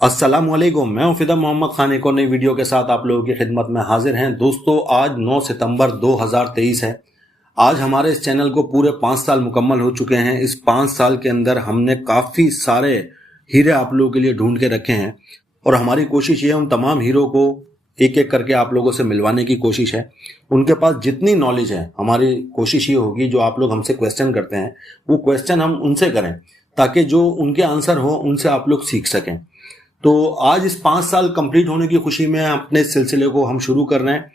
अस्सलामुअलैकुम, मैं हूं फिदा मोहम्मद खान। एक और नई वीडियो के साथ आप लोगों की खिदमत में हाजिर हैं। दोस्तों, आज 9 सितंबर 2023 है। आज हमारे इस चैनल को पूरे 5 साल मुकम्मल हो चुके हैं। इस 5 साल के अंदर हमने काफ़ी सारे हीरे आप लोगों के लिए ढूंढ के रखे हैं और हमारी कोशिश ये है उन तमाम हीरो को एक एक करके आप लोगों से मिलवाने की कोशिश है। उनके पास जितनी नॉलेज है, हमारी कोशिश ये होगी जो आप लोग हमसे क्वेश्चन करते हैं वो क्वेश्चन हम उनसे करें, ताकि जो उनके आंसर हो उनसे आप लोग सीख सकें। तो आज इस 5 साल कंप्लीट होने की खुशी में अपने इस सिलसिले को हम शुरू कर रहे हैं।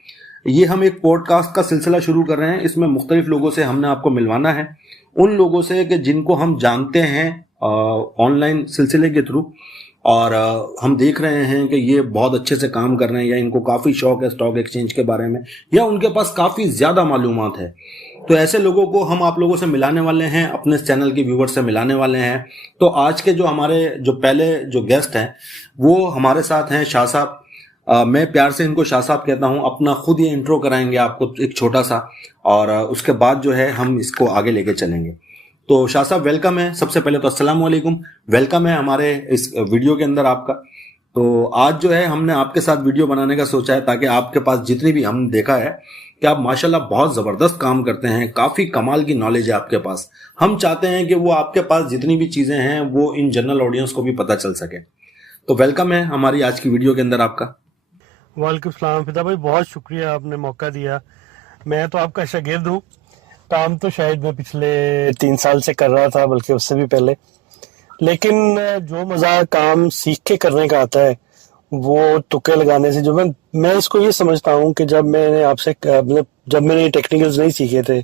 ये हम एक पॉडकास्ट का सिलसिला शुरू कर रहे हैं। इसमें मुख्तलिफ लोगों से हमने आपको मिलवाना है, उन लोगों से कि जिनको हम जानते हैं ऑनलाइन सिलसिले के थ्रू, और हम देख रहे हैं कि ये बहुत अच्छे से काम कर रहे हैं या इनको काफ़ी शौक है स्टॉक एक्सचेंज के बारे में, या उनके पास काफ़ी ज़्यादा मालूमात है। तो ऐसे लोगों को हम आप लोगों से मिलाने वाले हैं, अपने चैनल के व्यूवर से मिलाने वाले हैं। तो आज के जो हमारे पहले जो गेस्ट हैं वो हमारे साथ हैं शाह साहब। मैं प्यार से इनको शाह साहब कहता हूं। अपना खुद ये इंट्रो कराएंगे आपको एक छोटा सा, और उसके बाद जो है हम इसको आगे लेके चलेंगे। तो शाह साहब, वेलकम है। सबसे पहले तो अस्सलाम वालेकुम, वेलकम है हमारे इस वीडियो के अंदर आपका। तो आज जो है हमने आपके साथ वीडियो बनाने का सोचा है, ताकि आपके पास जितनी भी हमने देखा है कि आप माशाल्लाह बहुत ज़बरदस्त काम करते हैं, काफ़ी कमाल की नॉलेज है आपके पास। हम चाहते हैं कि वो आपके पास जितनी भी चीज़ें हैं वो इन जनरल ऑडियंस को भी पता चल सके। तो वेलकम है हमारी आज की वीडियो के अंदर आपका। वालेकुम सलाम फिदा भाई, बहुत शुक्रिया आपने मौका दिया। मैं तो आपका शागिर्द हूँ। काम तो शायद मैं पिछले 3 साल से कर रहा था, बल्कि उससे भी पहले। लेकिन जो मज़ा काम सीख के करने का आता है वो तुक्के लगाने से, जो मैं इसको ये समझता हूँ कि जब मैंने आपसे मतलब जब मैंने ये टेक्निकल्स नहीं सीखे थे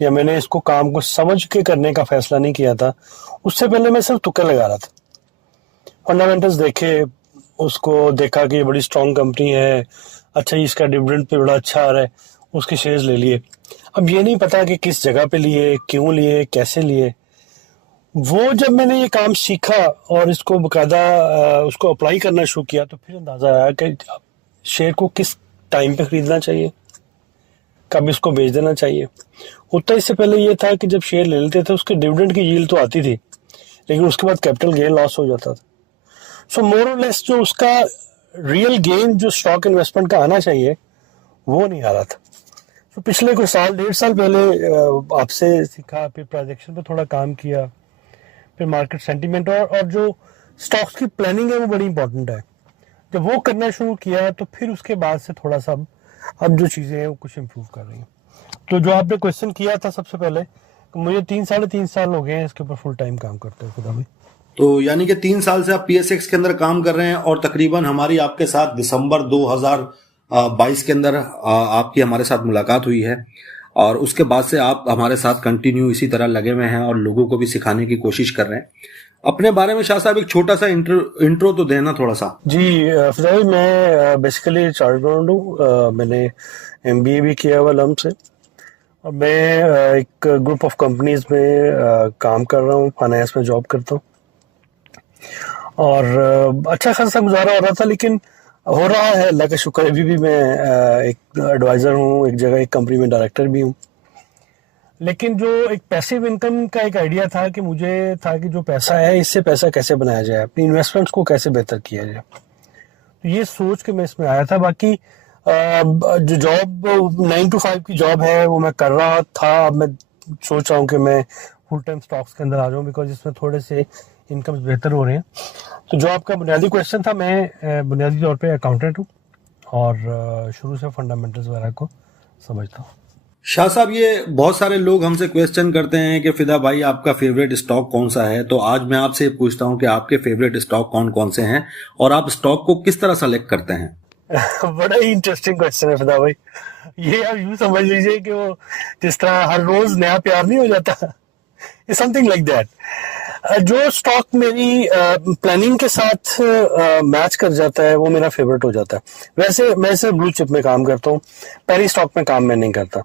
या मैंने इसको काम को समझ के करने का फैसला नहीं किया था, उससे पहले मैं सिर्फ तुक्के लगा रहा था। फंडामेंटल्स देखे, उसको देखा कि ये बड़ी स्ट्रांग कंपनी है, अच्छा इसका डिविडेंड पे बड़ा अच्छा आ रहा है, उसके शेयर्स ले लिए। अब ये नहीं पता कि किस जगह पे लिए, क्यों लिए, कैसे लिए। वो जब मैंने ये काम सीखा और इसको बकायदा उसको अप्लाई करना शुरू किया, तो फिर अंदाजा आया कि शेयर को किस टाइम पे खरीदना चाहिए, कब इसको बेच देना चाहिए। होता इससे पहले ये था कि जब शेयर ले लेते थे उसके डिविडेंड की यील्ड तो आती थी, लेकिन उसके बाद कैपिटल गेन लॉस हो जाता था। सो मोर और लेस जो उसका रियल गेन जो स्टॉक इन्वेस्टमेंट का आना चाहिए वो नहीं आ रहा था। तो पिछले कुछ साल, 1.5 साल पहले आपसे सीखा, फिर प्रोजेक्शन पे थोड़ा काम किया, फिर मार्केट सेंटीमेंट और जो स्टॉक्स की प्लानिंग है वो बड़ी इंपॉर्टेंट है। जब वो करना शुरू किया तो फिर उसके बाद से थोड़ा सा अब जो चीज़ें हैं वो कुछ इम्प्रूव कर रही हैं। तो जो आपने क्वेश्चन किया था सबसे पहले, तो मुझे 3 साढ़े 3 साल हो गए हैं इसके ऊपर फुल टाइम काम करते हुए खुदा भी। तो यानी कि 3 साल से आप PSX के अंदर काम कर रहे हैं, और तकरीबन हमारी आपके साथ दिसंबर 2022 के अंदर आपकी हमारे साथ मुलाकात हुई है, और उसके बाद से आप हमारे साथ कंटिन्यू इसी तरह लगे हुए हैं और लोगों को भी सिखाने की कोशिश कर रहे हैं। अपने बारे में शाह साहब एक छोटा सा इंट्रो तो देना थोड़ा सा। जी फिजा भाई, मैं बेसिकली चार्टर्ड अकाउंटेंट हूँ। मैंने MBA भी किया हुआ लम्ब से, और मैं एक ग्रुप ऑफ कंपनीज में काम कर रहा हूँ, फाइनेंस में जॉब करता हूँ, और अच्छा खासा गुजारा हो रहा था। लेकिन हो रहा है, अल्लाह का शुक्र। अभी भी मैं एक एडवाइज़र हूँ, एक जगह एक कंपनी में डायरेक्टर भी हूँ। लेकिन जो एक पैसिव इनकम का एक आइडिया था कि मुझे था कि जो पैसा है इससे पैसा कैसे बनाया जाए, अपनी इन्वेस्टमेंट्स को कैसे बेहतर किया जाए। तो ये सोच के मैं इसमें आया था। बाकी जो जॉब 9 to 5 की जॉब है वो मैं कर रहा था। अब मैं सोच रहा हूँ कि मैं फुल टाइम स्टॉक्स के अंदर आ जाऊँ, बिकॉज इसमें थोड़े से इनकम्स बेहतर हो रहे हैं। तो जो आपका बुनियादी क्वेश्चन था, मैं बुनियादी तौर पे अकाउंटेंट हूँ और शुरू से फंडामेंटल्स वगैरह को समझता हूँ। शाह साहब, ये बहुत सारे लोग हमसे क्वेश्चन करते हैं कि फिदा भाई आपका फेवरेट स्टॉक कौन सा है। तो आज मैं आपसे पूछता हूं कि आपके फेवरेट स्टॉक कौन कौन से हैं और आप स्टॉक को किस तरह सेलेक्ट करते हैं। बड़ा ही इंटरेस्टिंग क्वेश्चन है फिदा भाई। ये आप यूं समझ लीजिए कि वो जिस तरह हर रोज नया प्यार नहीं हो जाता, समथिंग लाइक दैट। जो स्टॉक मेरी प्लानिंग के साथ मैच कर जाता है वो मेरा फेवरेट हो जाता है। वैसे मैं सिर्फ ब्लू चिप में काम करता हूँ, पेनी स्टॉक में काम मैं नहीं करता।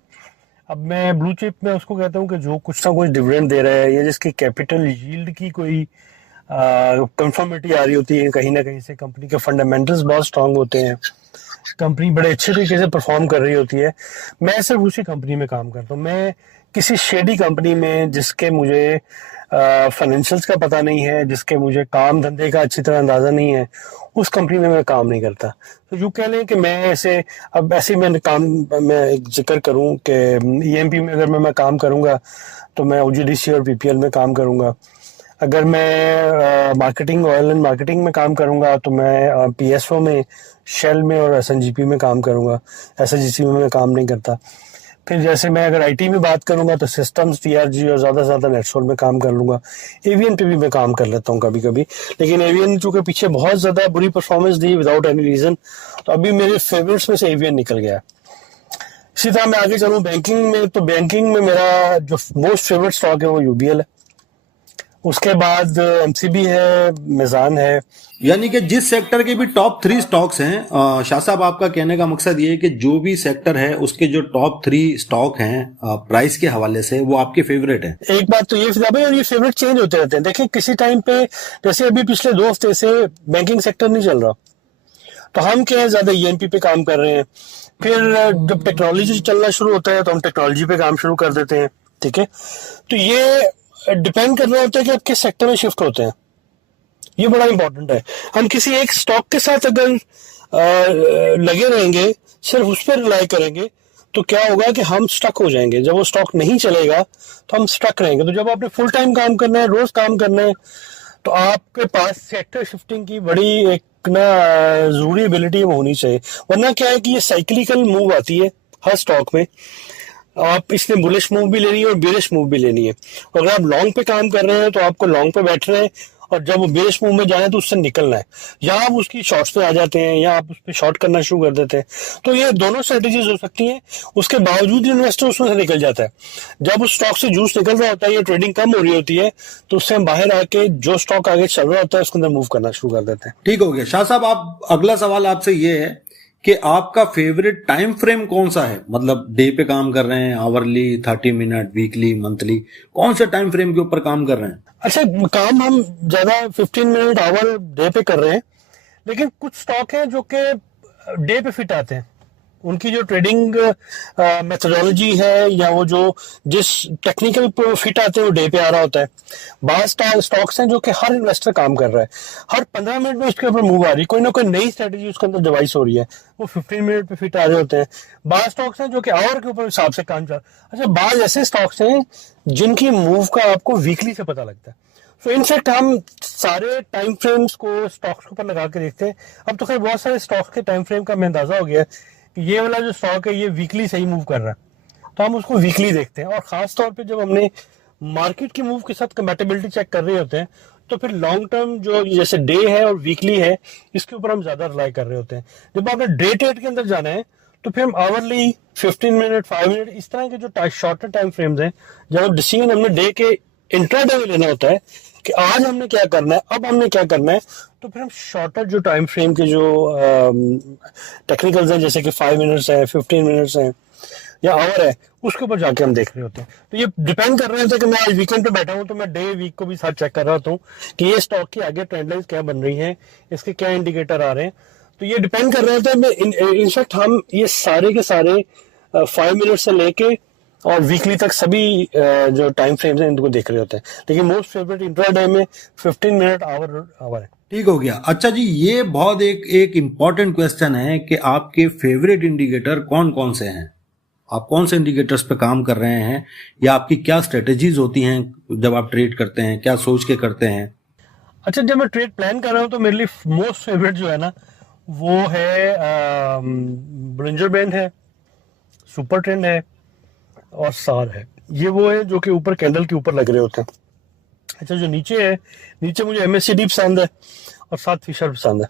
अब मैं ब्लू चिप में उसको कहता हूँ कि जो कुछ ना कुछ डिविडेंड दे रहा है, या जिसकी कैपिटल यील्ड की कोई कंफर्मिटी आ रही होती है कहीं ना कहीं से, कंपनी के फंडामेंटल्स बहुत स्ट्रांग होते हैं, कंपनी बड़े अच्छे तरीके से परफॉर्म कर रही होती है। मैं सिर्फ उसी कंपनी में काम करता हूँ। मैं किसी शेडी कंपनी में जिसके मुझे फाइनेंशियल्स का पता नहीं है, जिसके मुझे काम धंधे का अच्छी तरह अंदाजा नहीं है, उस कंपनी में मैं काम नहीं करता। तो यूँ कह लें कि मैं ऐसे, अब ऐसे मैं एक जिक्र करूं कि ईएमपी में अगर मैं काम करूंगा तो मैं ओजीडीसी और पीपीएल में काम करूंगा। अगर मैं मार्केटिंग, ऑयल एंड मार्केटिंग में काम करूंगा तो मैं पीएसओ में, शेल में और एसएनजीपी में काम करूंगा। एसएनजीसी में मैं काम नहीं करता। फिर जैसे मैं अगर आईटी में बात करूंगा तो सिस्टम्स, टीआरजी और ज़्यादा से ज़्यादा नेटसोल में काम कर लूंगा। एवीएन पे भी मैं काम कर लेता हूँ कभी कभी, लेकिन एवीएन चूंकि पीछे बहुत ज़्यादा बुरी परफॉर्मेंस दी विदाउट एनी रीज़न, तो अभी मेरे फेवरेट्स में से एवीएन निकल गया। इसी तरह मैं आगे चलूँ बैंकिंग में, तो बैंकिंग में मेरा जो मोस्ट फेवरेट स्टॉक है वो यूबीएल है। उसके बाद एमसीबी है, मिजान है। यानी कि जिस सेक्टर के भी टॉप 3 स्टॉक्स हैं, शाह साहब आपका कहने का मकसद ये है कि जो भी सेक्टर है उसके जो टॉप 3 स्टॉक हैं प्राइस के हवाले से, वो आपके फेवरेट हैं। एक बात तो ये भाई, और ये फेवरेट चेंज होते रहते हैं। देखिए किसी टाइम पे, जैसे अभी पिछले 2 हफ्ते से बैंकिंग सेक्टर नहीं चल रहा, तो हम क्या है ज्यादा ईएनपी पे काम कर रहे हैं। फिर जब टेक्नोलॉजी चलना शुरू होता है तो हम टेक्नोलॉजी पे काम शुरू कर देते हैं। ठीक है, तो ये डिपेंड कर रहा होता है कि आप किस सेक्टर में शिफ्ट होते हैं। ये बड़ा इंपॉर्टेंट है। हम किसी एक स्टॉक के साथ अगर लगे रहेंगे, सिर्फ उस पर रिलाई करेंगे, तो क्या होगा कि हम स्टक हो जाएंगे। जब वो स्टॉक नहीं चलेगा तो हम स्टक रहेंगे। तो जब आपने फुल टाइम काम करना है, रोज काम करना है, तो आपके पास सेक्टर शिफ्टिंग की बड़ी एक ना जरूरी एबिलिटी वो होनी चाहिए। वरना क्या है कि ये साइक्लिकल मूव आती है हर स्टॉक में। आप इसमें बुलिश मूव भी लेनी है और बेरिश मूव भी लेनी है। और अगर आप लॉन्ग पे काम कर रहे हैं तो आपको लॉन्ग पे बैठ रहे हैं, और जब वो बेरिश मूव में जाए तो उससे निकलना है। या आप उसकी शॉर्ट्स पे आ जाते हैं या आप उस पर शॉर्ट करना शुरू कर देते हैं। तो ये दोनों स्ट्रेटेजीज हो सकती हैं। उसके बावजूद इन्वेस्टर उसमें से निकल जाता है। जब उस स्टॉक से जूस निकल रहा होता है या ट्रेडिंग कम हो रही होती है, तो उससे हम बाहर आके जो स्टॉक आगे चल रहा होता है उसके अंदर मूव करना शुरू कर देते हैं। ठीक हो गया शाह साहब। आप, अगला सवाल आपसे ये है कि आपका फेवरेट टाइम फ्रेम कौन सा है? मतलब डे पे काम कर रहे हैं, आवरली, 30 मिनट, वीकली, मंथली, कौन से टाइम फ्रेम के ऊपर काम कर रहे हैं? अच्छा, काम हम ज्यादा 15 मिनट, आवर, डे पे कर रहे हैं, लेकिन कुछ स्टॉक हैं जो कि डे पे फिट आते हैं। उनकी जो ट्रेडिंग मेथोडोलॉजी है या वो जो जिस टेक्निकल पे फिट आते हैं वो डे पे आ रहा होता है। बास स्टॉक्स हैं जो कि हर इन्वेस्टर काम कर रहा है, हर 15 मिनट में उसके ऊपर मूव आ रही है, कोई ना कोई नई स्ट्रेटेजी उसके अंदर डिवाइस हो रही है, वो 15 मिनट पे फिट आ रहे होते हैं। बास स्टॉक्स हैं जो कि आवर के ऊपर हिसाब से काम चल। अच्छा, बास ऐसे स्टॉक्स हैं जिनकी मूव का आपको वीकली से पता लगता है। तो इनफैक्ट हम सारे टाइम फ्रेम्स को स्टॉक्स के ऊपर लगा के देखते हैं। अब तो खैर बहुत सारे स्टॉक्स के टाइम फ्रेम का हमें अंदाजा हो गया है कि ये वाला जो स्टॉक है ये वीकली सही मूव कर रहा है, तो हम उसको वीकली देखते हैं। और खास तौर पे जब हमने मार्केट की मूव के साथ कंपैटिबिलिटी चेक कर रहे होते हैं, तो फिर लॉन्ग टर्म जो जैसे डे है और वीकली है, इसके ऊपर हम ज्यादा रिलाई कर रहे होते हैं। जब आपने डे ट्रेड के अंदर जाना है तो फिर हम आवरली, 15 मिनट, 5 मिनट, इस तरह के जो शॉर्टर टाइम फ्रेम्स हैं, जब डिसीजन हमने डे के इंट्राडे में लेना होता है कि आज हमने क्या करना है, अब हमने क्या करना है, तो फिर हम शॉर्टर जो टाइम फ्रेम के जो टेक्निकल्स हैं, जैसे कि 5 मिनट्स है, 15 मिनट्स है या आवर है, उसके ऊपर जाके हम देख रहे होते हैं। तो ये डिपेंड कर रहे होते हैं कि मैं आज वीकेंड पे बैठा हूं तो मैं डे वीक को भी साथ चेक कर रहा होता हूँ कि ये स्टॉक की आगे ट्रेंड लाइंस क्या बन रही है, इसके क्या इंडिकेटर आ रहे हैं। तो ये डिपेंड कर रहे होते हैं। इनफैक्ट हम ये सारे के सारे 5 मिनट से लेके और वीकली तक सभी जो टाइम फ्रेम्स हैं इनको देख रहे होते हैं, लेकिन मोस्ट फेवरेट इंट्राडे में 15 मिनट, आवर है। ठीक हो गया। अच्छा जी, ये बहुत एक इम्पॉर्टेंट क्वेश्चन है कि आपके फेवरेट इंडिकेटर कौन कौन से हैं? आप कौन से इंडिकेटर्स पे काम कर रहे हैं, या आपकी क्या स्ट्रेटेजीज होती हैं जब आप ट्रेड करते हैं, क्या सोच के करते हैं? अच्छा, जब मैं ट्रेड प्लान कर रहा हूँ तो मेरे लिए मोस्ट फेवरेट जो है ना, वो है ब्रिंजर बैंड है, सुपर ट्रेंड है और सार है। ये वो है जो कि ऊपर कैंडल के ऊपर लग रहे होते हैं। अच्छा, जो नीचे है, नीचे मुझे MACD पसंद है और साथ फिशर पसंद है।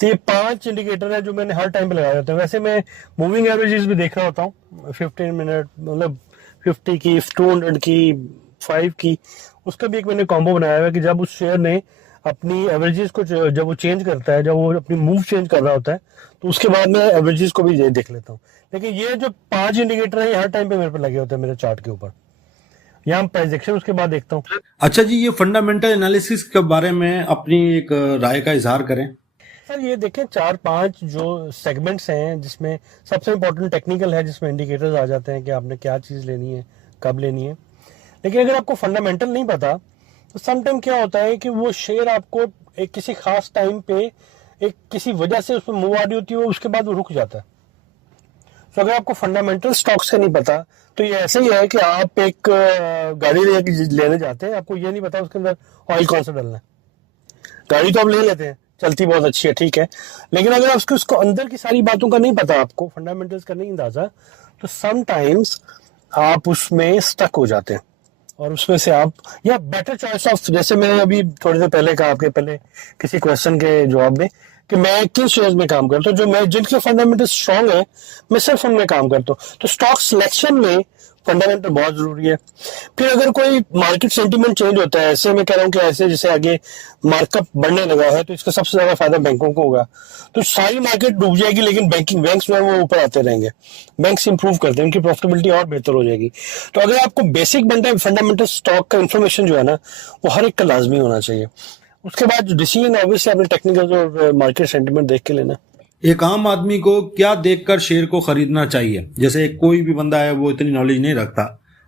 तो ये 5 इंडिकेटर है जो मैंने हर टाइम पे लगाए होते हैं। वैसे मैं मूविंग एवरेजेस भी देख रहा होता हूँ, 15 मिनट, मतलब 50 की, 200 की, 5 की, उसका भी एक मैंने कॉम्बो बनाया हुआ है कि जब उस शेयर ने अपनी एवरेजेस को जब वो चेंज करता है, जब वो अपनी मूव चेंज कर रहा होता है, तो उसके बाद मैं एवरेजेस को भी देख लेता हूँ। लेकिन ये जो 5 इंडिकेटर है ये हर टाइम पे मेरे पे लगे होते हैं मेरे चार्ट के ऊपर। यहाँ प्राइस एक्शन उसके बाद देखता हूँ। अच्छा जी, ये फंडामेंटल एनालिसिस के बारे में अपनी एक राय का इजहार करें। सर, ये देखें 4-5 जो सेगमेंट्स हैं जिसमें सबसे इंपॉर्टेंट टेक्निकल है, जिसमें इंडिकेटर्स आ जाते हैं कि आपने क्या चीज़ लेनी है, कब लेनी है। लेकिन अगर आपको फंडामेंटल नहीं पता तो समटाइम क्या होता है कि वो शेयर आपको एक किसी खास टाइम पे एक किसी वजह से उसमें मूव आ रही होती है, उसके बाद वो रुक जाता है। तो अगर आपको फंडामेंटल स्टॉक्स का नहीं पता, तो ये ऐसे ही है कि आप एक गाड़ी लेने जाते हैं, आपको ये नहीं पता उसके अंदर ऑयल कौन सा डालना है। गाड़ी तो आप ले लेते हैं, चलती बहुत अच्छी है, ठीक है, लेकिन अगर आपको उसको अंदर की सारी बातों का नहीं पता, आपको फंडामेंटल्स का नहीं अंदाजा, तो समटाइम्स आप उसमें स्टक हो जाते हैं और उसमें से आप या बेटर चॉइस ऑफ, जैसे मैंने अभी थोड़ी देर पहले कहा आपके पहले किसी क्वेश्चन के जवाब में कि मैं किन शेयर्स में काम करता हूँ, जो मैं जिनके फंडामेंटल स्ट्रांग है मैं सिर्फ उनमें काम करता हूँ। तो स्टॉक सिलेक्शन में फंडामेंटल बहुत जरूरी है। फिर अगर कोई मार्केट सेंटीमेंट चेंज होता है, ऐसे मैं कह रहा हूँ कि ऐसे जैसे आगे मार्कअप बढ़ने लगा है, तो इसका सबसे ज्यादा फायदा बैंकों को होगा। तो सारी मार्केट डूब जाएगी, लेकिन बैंक्स जो है वो ऊपर आते रहेंगे, बैंक्स इंप्रूव करते हैं, उनकी प्रॉफिटेबिलिटी और बेहतर हो जाएगी। तो अगर आपको बेसिक फंडामेंटल स्टॉक का इन्फॉर्मेशन जो है ना, वो हर एक का लाजमी होना चाहिए। उसके बाद जो डिसीजन ऑब्वियसली अपने टेक्निकल और मार्केट सेंटीमेंट देख के लेना। एक आम आदमी को क्या देखकर शेयर को खरीदना चाहिए? जैसे कोई भी बंदा है वो इतनी नॉलेज नहीं रखता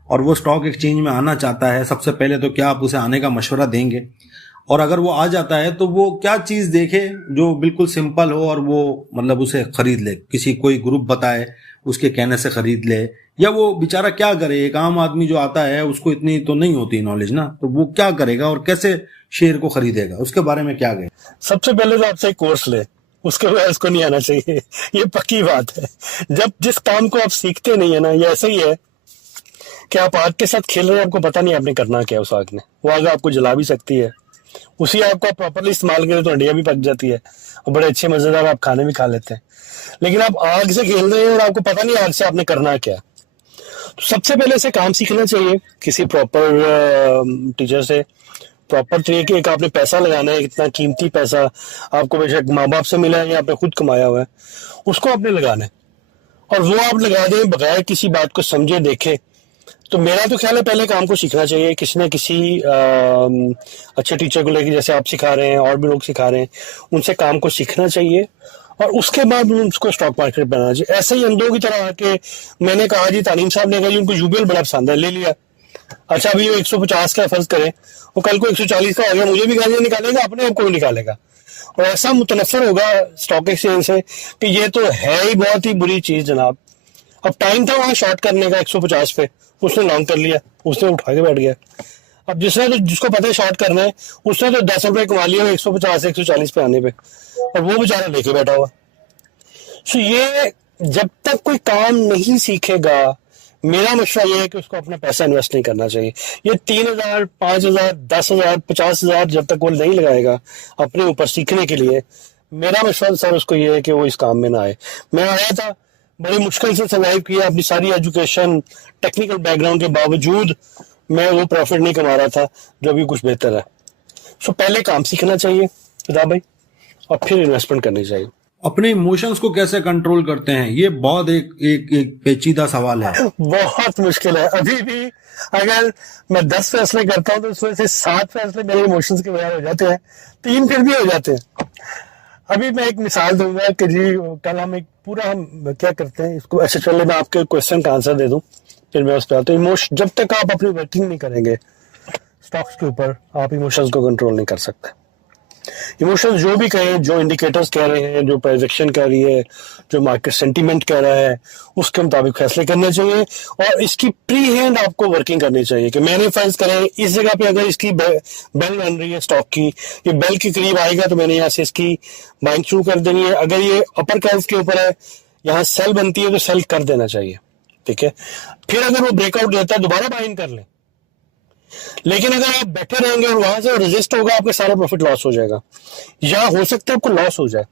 और वो स्टॉक एक्सचेंज में आना चाहता है, सबसे पहले तो क्या आप उसे आने का मशवरा देंगे? और अगर वो आ जाता है तो वो क्या चीज देखे जो बिल्कुल सिंपल हो और वो मतलब उसे खरीद ले? किसी कोई ग्रुप बताए, उसके कहने से खरीद ले, या वो बेचारा क्या करे? एक आम आदमी जो आता है उसको इतनी तो नहीं होती नॉलेज ना, तो वो क्या करेगा और कैसे शेयर को खरीदेगा? उसके बारे में क्या कहें? सबसे पहले तो आपसे एक कोर्स ले, उसके बाद उसको नहीं आना चाहिए, ये पक्की बात है। जब जिस काम को आप सीखते नहीं है ना, ये ऐसा ही है कि आप आग के साथ खेल रहे हैं, आपको पता नहीं आपने करना क्या है उस आग ने, वो आग आपको जला भी सकती है, उसी आग को आप प्रॉपरली इस्तेमाल करें तो हड्डियां भी पक जाती है और बड़े अच्छे मजेदार आप खाने भी खा लेते हैं। लेकिन आप आग से खेल रहे हैं और आपको पता नहीं आग से आपने करना क्या। तो सबसे पहले से काम सीखना चाहिए किसी प्रॉपर टीचर से, प्रॉपर तरीके का आपने पैसा लगाना है, इतना कीमती पैसा आपको बेशक माँ बाप से मिला है या आपने खुद कमाया हुआ है, उसको आपने लगाना है और वो आप लगा दें बगैर किसी बात को समझे देखे। तो मेरा तो ख्याल है पहले काम को सीखना चाहिए, किसी न किसी अच्छे टीचर को लेके, जैसे आप सिखा रहे हैं और भी लोग सिखा रहे हैं, उनसे काम को सीखना चाहिए और उसके बाद उसको स्टॉक मार्केट बनाना चाहिए। ऐसे ही अंधों की तरह आके मैंने कहा जी, तालीम साहब ने कहा जी उनको यूबीएल बड़ा पसंद है, ले लिया, अच्छा अभी वो 150 का फर्ज करें, वो कल को 140 का हो गया, मुझे भी गालियां निकालेगा, अपने आप को भी निकालेगा और ऐसा मुतनफर होगा स्टॉक एक्सचेंज से कि ये तो है ही बहुत ही बुरी चीज जनाब। अब टाइम था वहां शॉर्ट करने का 150 पे, उसने लॉन्ग कर लिया, उसने उठा के बैठ गया। अब जिसको पता है शॉर्ट करना है, उसने तो 10 रुपए कमा लिया 150 से 140 पे आने पे, और वो बेचारा लेके बैठा हुआ। सो ये जब तक कोई काम नहीं सीखेगा, मेरा मशवरा ये है कि उसको अपना पैसा इन्वेस्ट नहीं करना चाहिए। ये 3,000, 5,000, 10,000, 50,000 जब तक वो नहीं लगाएगा अपने ऊपर सीखने के लिए, मेरा मशवरा सर उसको ये है कि वो इस काम में ना आए। मैं आया था, बड़ी मुश्किल से सर्वाइव किया, अपनी सारी एजुकेशन टेक्निकल बैकग्राउंड के बावजूद मैं वो प्रॉफिट नहीं कमा रहा था जो अभी कुछ बेहतर है। सो पहले काम सीखना चाहिए फिदा भाई, और फिर इन्वेस्टमेंट करनी चाहिए। अपने इमोशंस को कैसे कंट्रोल करते हैं? ये बहुत एक पेचीदा सवाल है। बहुत मुश्किल है। अभी भी अगर मैं 10 फैसले करता हूँ तो उसमें से 7 फैसले मेरे इमोशंस के बगैर हो जाते हैं, 3 फिर भी हो जाते हैं। अभी मैं एक मिसाल दूंगा कि जी कल हम एक पूरा हम क्या करते हैं इसको, ऐसे चले मैं आपके क्वेश्चन का आंसर दे दूं फिर मैं उस पर आता हूँ। इमोशन जब तक आप अपनी वर्किंग नहीं करेंगे स्टॉक्स के ऊपर, आप इमोशंस को कंट्रोल नहीं कर सकते। इमोशंस जो भी कहें, जो इंडिकेटर्स कह रहे हैं, जो प्रोजेक्शन कह रही है, जो मार्केट सेंटीमेंट कह रहा है, उसके मुताबिक फैसले करने चाहिए और इसकी प्री हैंड आपको वर्किंग करनी चाहिए कि मैंने फर्ज करें इस जगह पे अगर इसकी बेल बन रही है स्टॉक की, ये बेल के करीब आएगा तो मैंने यहाँ से इसकी बाइंग शुरू कर देनी है। अगर ये अपर कर्व के ऊपर है, यहाँ सेल बनती है तो सेल कर देना चाहिए, ठीक है। फिर अगर वो ब्रेकआउट देता है दोबारा बाइंग कर लें। लेकिन अगर आप बैठे रहेंगे और वहां से रेजिस्ट होगा, आपके सारे प्रॉफिट लॉस हो जाएगा या हो सकता है आपको लॉस हो जाए।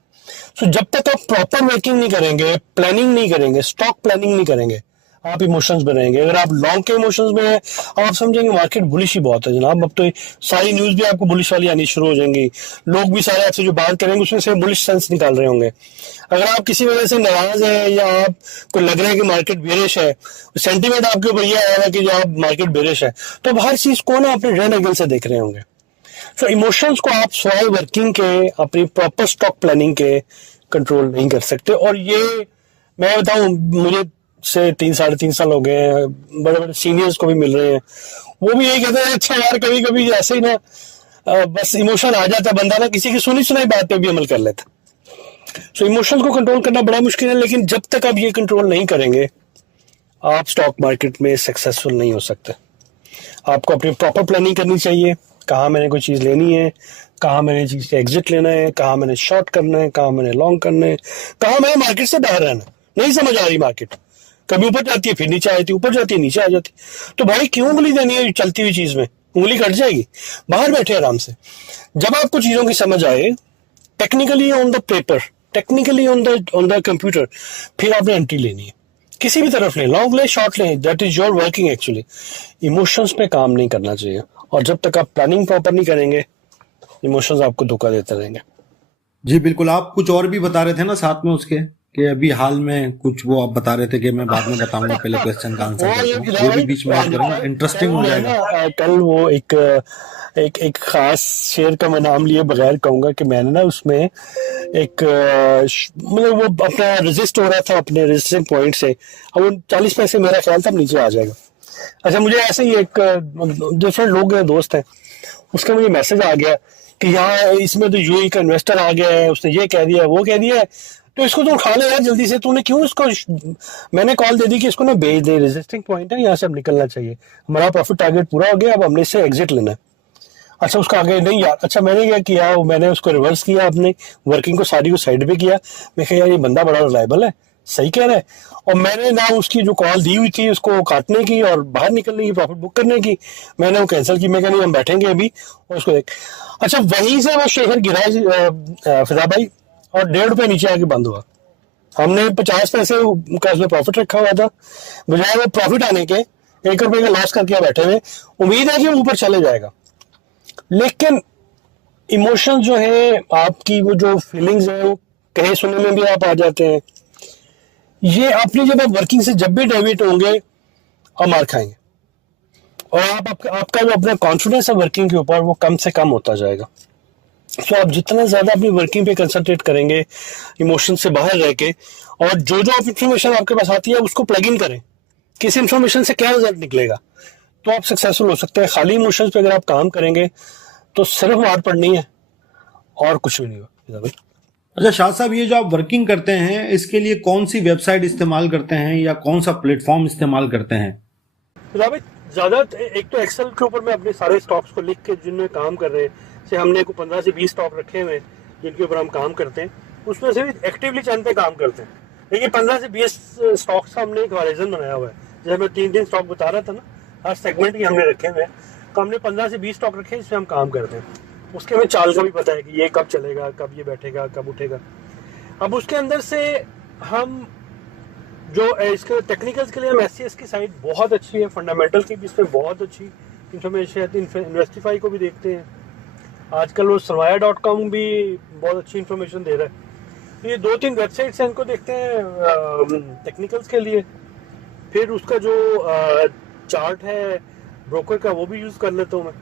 सो जब तक आप प्रॉपर वर्किंग नहीं करेंगे, प्लानिंग नहीं करेंगे, स्टॉक प्लानिंग नहीं करेंगे, आप इमोशंस में रहेंगे। अगर आप लॉन्ग के इमोशंस में हैं, आप समझेंगे मार्केट बुलिश ही बहुत है जनाब। अब तो सारी न्यूज भी आपको बुलिश वाली आनी शुरू हो जाएंगी, लोग भी सारे आपसे जो बात करेंगे उसमें से बुलिश सेंस निकाल रहे होंगे। अगर आप किसी वजह से नाराज हैं या आपको लग रहा है कि मार्केट बेरिश है, सेंटीमेंट आपके ऊपर यह आएगा कि जो आप मार्केट बेरिश है, तो अब हर चीज को ना अपने रेड एंगल से देख रहे होंगे। सो इमोशंस को आप स्वाय वर्किंग के, अपनी प्रॉपर स्टॉक प्लानिंग के कंट्रोल नहीं कर सकते। और ये मैं बताऊं, मुझे से 3 साढ़े 3 साल हो गए हैं, बड़े बड़े सीनियर्स को भी मिल रहे हैं, वो भी यही कहते हैं, अच्छा यार कभी कभी ऐसे ही ना बस इमोशन आ जाता है, बंदा ना किसी की सुनी सुनाई बात पे भी अमल कर लेता। सो इमोशंस को कंट्रोल करना बड़ा मुश्किल है, लेकिन जब तक आप ये कंट्रोल नहीं करेंगे आप स्टॉक मार्केट में सक्सेसफुल नहीं हो सकते। आपको अपनी प्रॉपर प्लानिंग करनी चाहिए, कहाँ मैंने कोई चीज़ लेनी है, कहाँ मैंने चीज़ से एग्जिट लेना है, कहाँ मैंने शॉर्ट करना है, कहाँ मैंने लॉन्ग करना है, कहाँ मैंने मार्केट से बाहर रहना है। नहीं समझ आ रही मार्केट, कभी ऊपर जाती है फिर नीचे आ जाती है, ऊपर जाती है नीचे आ जाती है, तो भाई क्यों उंगली देनी है चलती हुई चीज में, उंगली कट जाएगी। बाहर बैठे आराम से। जब आपको चीजों की समझ आए technically on the paper, technically on the computer, फिर आपने एंट्री लेनी है किसी भी तरफ ले, लॉन्ग ले शॉर्ट ले, that is your working actually. Emotions पे काम नहीं करना चाहिए, और जब तक आप प्लानिंग प्रॉपर नहीं करेंगे इमोशंस आपको धोखा देते रहेंगे। जी बिल्कुल, आप कुछ और भी बता रहे थे ना साथ में उसके, कि अभी हाल में कुछ वो आप बता रहे थे कि मैं बाद में बताऊंगा, पहले क्वेश्चन का आंसर करता हूं, वो भी बीच में ऐड करूंगा, इंटरेस्टिंग हो जाएगा। कल वो एक खास शेयर का मैं नाम लिए बगैर कहूंगा कि मैंने ना उसमें एक मतलब वो अपना रजिस्ट हो रहा था अपने रजिस्टिंग पॉइंट से, अब वो 40 पैसे मेरा ख्याल था नीचे आ जाएगा। अच्छा, मुझे ऐसे ही एक डिफरेंट लोग हैं, दोस्त हैं, उसका मुझे मैसेज आ गया कि यहाँ इसमें तो यूएई का इन्वेस्टर आ गया है, उसने ये कह दिया वो कह दिया है, तो इसको तो उठा ले यार जल्दी से, तूने क्यों इसको। मैंने कॉल दे दी कि इसको ना बेच दे, रेजिस्टिंग पॉइंट है, यहाँ से अब निकलना चाहिए, हमारा प्रॉफिट टारगेट पूरा हो गया, अब हमने इससे एग्जिट लेना है। अच्छा, उसका आगे नहीं यार, अच्छा मैंने क्या किया, मैंने उसको रिवर्स किया, अपने वर्किंग को सारी को साइड पे किया। मैं कहा यार ये बंदा बड़ा रिलायबल है, सही कह रहा है, और मैंने ना उसकी जो कॉल दी हुई थी उसको काटने की और बाहर निकलने की, प्रॉफिट बुक करने की, मैंने वो कैंसिल की। मैं कहा नहीं हम बैठेंगे अभी और उसको देख। अच्छा, वहीं से वो शेयर गिरा फिजा भाई, और ₹1.5 नीचे आके बंद हुआ। हमने 50 पैसे का उसमें प्रॉफिट रखा हुआ था, बजाय वो प्रॉफिट आने के ₹1 का लॉस करके बैठे हुए, उम्मीद है कि वो ऊपर चले जाएगा। लेकिन इमोशन जो है आपकी, वो जो फीलिंग्स है वो कहे सुने में भी आप आ जाते हैं। ये अपनी जब आप वर्किंग से जब भी डेविएट होंगे आप मार खाएंगे, और आपका जो अपना कॉन्फिडेंस है वर्किंग के ऊपर वो कम से कम होता जाएगा। तो आप जितना ज्यादा अपनी वर्किंग पे कंसंट्रेट करेंगे इमोशन से बाहर रह के, और जो जो आप इंफॉर्मेशन आपके पास आती है उसको प्लग इन करें, किस इंफॉर्मेशन से क्या रिजल्ट निकलेगा, तो आप सक्सेसफुल हो सकते हैं। खाली इमोशंस पे अगर आप काम करेंगे तो सिर्फ मार पड़नी है और कुछ भी नहीं होगा। अच्छा शाह साहब, ये जो आप वर्किंग करते हैं इसके लिए कौन सी वेबसाइट इस्तेमाल करते हैं या कौन सा प्लेटफॉर्म इस्तेमाल करते हैं? ज्यादा एक तो एक्सेल के ऊपर मैं अपने सारे स्टॉक्स को लिख के जिनमें काम कर रहे हैं, से हमने 15 से 20 स्टॉक रखे हुए हैं जिनके ऊपर हम काम करते हैं, उसमें से भी एक्टिवली चंद पे काम करते हैं। लेकिन 15 से 20 स्टॉक्स का हमने एक हॉराइजन बनाया हुआ है, जैसे मैं 3 स्टॉक बता रहा था ना, हर सेगमेंट की हमने रखे हुए हैं, तो हमने 15 से 20 स्टॉक रखे हैं जिसमें हम काम करते हैं। उसके हमें चाल का भी पता है कि ये कब चलेगा, कब ये बैठेगा, कब उठेगा। अब उसके अंदर से हम जो इसके टेक्निकल्स के लिए हम SCS की साइट बहुत अच्छी है, फंडामेंटल की भी इसमें बहुत अच्छी इंफॉर्मेशन है, इन्वेस्टिफाई को भी देखते हैं आजकल, वो survaya.com भी बहुत अच्छी इंफॉर्मेशन दे रहा है। तो ये 2-3 वेबसाइट्स हैं, इनको देखते हैं टेक्निकल्स के लिए। फिर उसका जो चार्ट है ब्रोकर का वो भी यूज़ कर लेता हूँ मैं।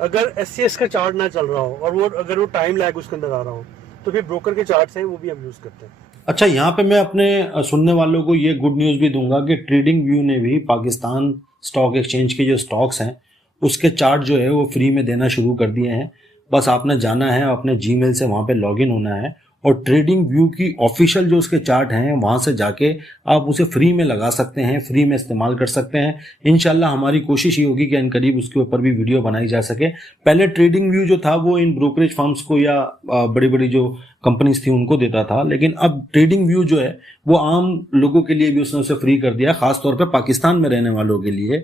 अगर SCS का चार्ट ना चल रहा हो और वो अगर वो टाइम लैग उसके अंदर आ रहा हो तो फिर ब्रोकर के चार्ट्स हैं वो भी हम यूज़ करते हैं। अच्छा, यहाँ पे मैं अपने सुनने वालों को ये गुड न्यूज़ भी दूंगा कि ट्रेडिंग व्यू ने भी पाकिस्तान स्टॉक एक्सचेंज के जो स्टॉक्स हैं उसके चार्ट जो है वो फ्री में देना शुरू कर दिए हैं। बस आपने जाना है, अपने जीमेल से वहाँ पे लॉगिन होना है और ट्रेडिंग व्यू की ऑफिशियल जो उसके चार्ट हैं वहाँ से जाके आप उसे फ्री में लगा सकते हैं, फ्री में इस्तेमाल कर सकते हैं। इंशाल्लाह हमारी कोशिश ये होगी कि इनकरीब उसके ऊपर भी वीडियो बनाई जा सके। पहले ट्रेडिंग व्यू जो था वो इन ब्रोकरेज फर्म्स को या बड़ी बड़ी जो कंपनीज थी उनको देता था, लेकिन अब ट्रेडिंग व्यू जो है वो आम लोगों के लिए भी उसने उसे फ्री कर दिया, खासतौर पर पाकिस्तान में रहने वालों के लिए।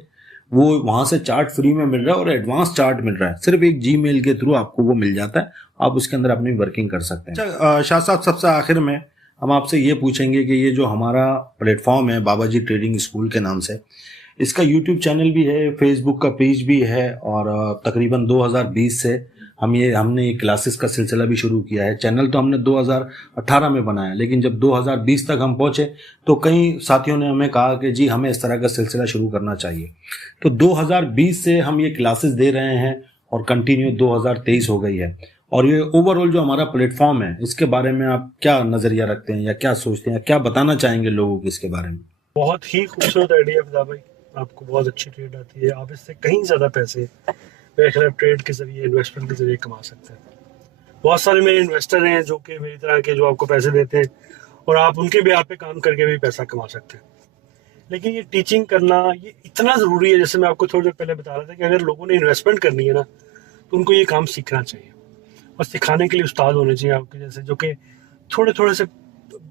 वो वहां से चार्ट फ्री में मिल रहा है और एडवांस चार्ट मिल रहा है, सिर्फ एक जीमेल के थ्रू आपको वो मिल जाता है, आप उसके अंदर अपनी वर्किंग कर सकते हैं। अच्छा शाह साहब, सबसे आखिर में हम आपसे ये पूछेंगे कि ये जो हमारा प्लेटफॉर्म है बाबाजी ट्रेडिंग स्कूल के नाम से, इसका यूट्यूब चैनल भी है, फेसबुक का पेज भी है और तकरीबन 2020 से हमने ये क्लासेस का सिलसिला भी शुरू किया है। चैनल तो हमने 2018 में बनाया, लेकिन जब 2020 तक हम पहुंचे तो कई साथियों ने हमें कहा कि जी हमें इस तरह का सिलसिला शुरू करना चाहिए। तो 2020 से हम ये क्लासेस दे रहे हैं और कंटिन्यू 2023 हो गई है। और ये ओवरऑल जो हमारा प्लेटफॉर्म है इसके बारे में आप क्या नजरिया रखते हैं या क्या सोचते हैं, क्या बताना चाहेंगे लोगों को इसके बारे में? बहुत ही खूबसूरत आइडिया फिदा भाई, आपको बहुत अच्छी ट्रेड आती है, आप इससे कहीं ज़्यादा पैसे मेरे ख्याल ट्रेड के ज़रिए, इन्वेस्टमेंट के ज़रिए कमा सकते हैं। बहुत सारे मेरे इन्वेस्टर हैं जो कि मेरी तरह के, जो आपको पैसे देते हैं और आप उनके भी आप पे काम करके भी पैसा कमा सकते हैं। लेकिन ये टीचिंग करना ये इतना ज़रूरी है, जैसे मैं आपको थोड़ी देर पहले बता रहा था कि अगर लोगों ने इन्वेस्टमेंट करनी है ना, तो उनको ये काम सीखना चाहिए और सिखाने के लिए उस्ताद होने चाहिए आपके जैसे, जो कि थोड़े थोड़े से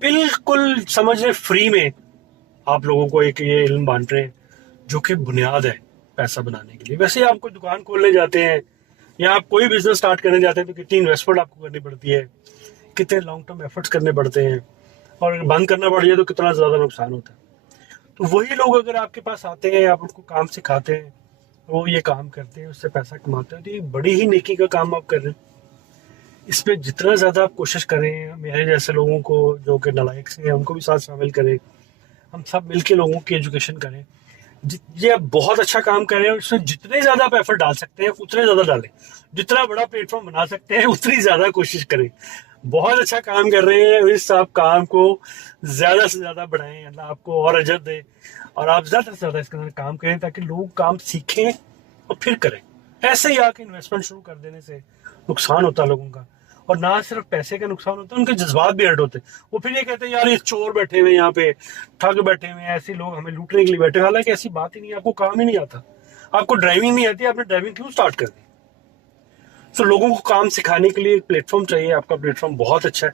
बिल्कुल समझ रहे फ्री में आप लोगों को एक ये इल्म बांट रहे हैं, जो कि बुनियाद है पैसा बनाने के लिए। वैसे आप कोई दुकान खोलने जाते हैं या आप कोई बिजनेस स्टार्ट करने जाते हैं तो कितनी इन्वेस्टमेंट आपको करनी पड़ती है, कितने लॉन्ग टर्म एफर्ट्स करने पड़ते हैं, और अगर बंद करना पड़ जाए तो कितना ज़्यादा नुकसान होता है। तो वही लोग अगर आपके पास आते हैं, आप उनको काम सिखाते हैं, वो ये काम करते हैं, उससे पैसा कमाते हैं, तो ये बड़ी ही नेकी का काम आप कर रहे हैं। इसमें जितना ज़्यादा आप कोशिश करें, मेरे जैसे लोगों को जो कि नालायक से हैं उनको भी साथ शामिल करें, हम सब मिलके लोगों की एजुकेशन करें। ये आप बहुत अच्छा काम कर रहे हैं, उसमें जितने ज़्यादा आप एफर्ट डाल सकते हैं उतने ज़्यादा डालें, जितना बड़ा प्लेटफॉर्म बना सकते हैं उतनी ज़्यादा कोशिश करें। बहुत अच्छा काम कर रहे हैं, इस आप काम को ज़्यादा से ज़्यादा बढ़ाएं, अल्लाह आपको और अजर दे, और आप ज़्यादा से ज़्यादा इसके अंदर काम करें ताकि लोग काम सीखें और फिर करें। ऐसे ही आके इन्वेस्टमेंट शुरू कर देने से नुकसान होता है लोगों का, और ना सिर्फ पैसे का नुकसान होता है, उनके जज्बात भी हर्ट होते हैं। वो फिर ये कहते हैं यार ये चोर बैठे हुए यहाँ पे, ठग बैठे हुए हैं, ऐसे लोग हमें लूटने के लिए बैठे। हालांकि ऐसी बात ही नहीं है, आपको काम ही नहीं आता, आपको ड्राइविंग नहीं आती, आपने ड्राइविंग क्यों स्टार्ट कर दी? तो लोगों को काम सिखाने के लिए एक प्लेटफॉर्म चाहिए, आपका प्लेटफॉर्म बहुत अच्छा है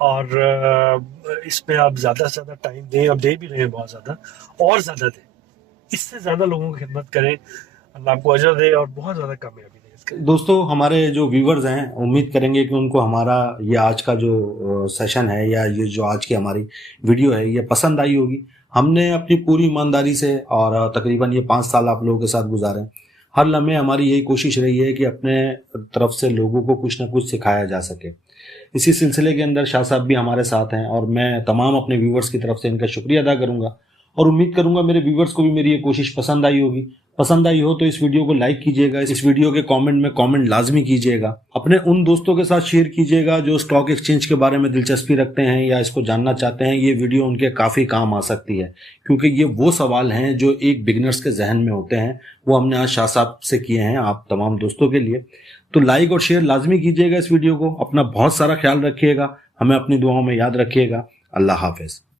और इसमें आप ज़्यादा से ज़्यादा टाइम दें, आप दे भी रहे हैं बहुत ज़्यादा, और ज़्यादा दें, इससे ज़्यादा लोगों की खिदमत करें, अल्लाह आपको अजर दे और बहुत ज़्यादा कामयाबी दे। दोस्तों, हमारे जो व्यूवर्स हैं उम्मीद करेंगे कि उनको हमारा ये आज का जो सेशन है या ये जो आज की हमारी वीडियो है ये पसंद आई होगी। हमने अपनी पूरी ईमानदारी से और तकरीबन ये 5 साल आप लोगों के साथ गुजारे। हर लम्हे हमारी यही कोशिश रही है कि अपने तरफ से लोगों को कुछ ना कुछ सिखाया जा सके। इसी सिलसिले के अंदर शाह साहब भी हमारे साथ हैं और मैं तमाम अपने व्यूवर्स की तरफ से इनका शुक्रिया अदा करूंगा और उम्मीद करूंगा मेरे व्यूवर्स को भी मेरी ये कोशिश पसंद आई होगी। पसंद आई हो तो इस वीडियो को लाइक कीजिएगा, इस वीडियो के कमेंट में कमेंट लाजमी कीजिएगा, अपने उन दोस्तों के साथ शेयर कीजिएगा जो स्टॉक एक्सचेंज के बारे में दिलचस्पी रखते हैं या इसको जानना चाहते हैं। ये वीडियो उनके काफ़ी काम आ सकती है क्योंकि ये वो सवाल हैं जो एक बिगिनर्स के जहन में होते हैं, वो हमने आज शाह साहब से किए हैं आप तमाम दोस्तों के लिए। तो लाइक और शेयर लाजमी कीजिएगा इस वीडियो को। अपना बहुत सारा ख्याल रखिएगा, हमें अपनी दुआओं में याद रखिएगा। अल्लाह हाफिज।